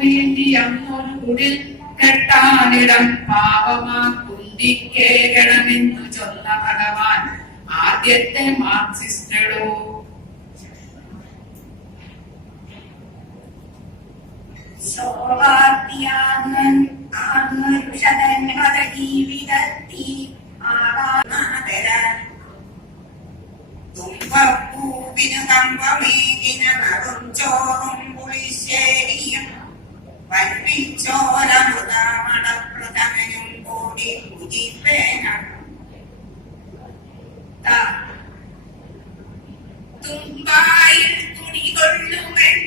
വേണ്ടി അങ്ങൊരുടിൽ കെട്ടാനിടം പാപമാ കുന്തിക്കേകണമെന്നു ചൊന്ന ഭഗവാൻ ആദ്യത്തെ മാർക്സിസ്റ്റുകളോ സോളാത്യാനന്ദ തുമ്പപ്പൂവിനു കമ്പമേകിന നറും ചോറും പുളിശ്ശേരിയും വൻപിച്ചോരമൃതമടപ്രഥമനും കൂടി പുജിപ്പേനം തുമ്പായിൽ തുണികൊള്ളുമെങ്കരകതേ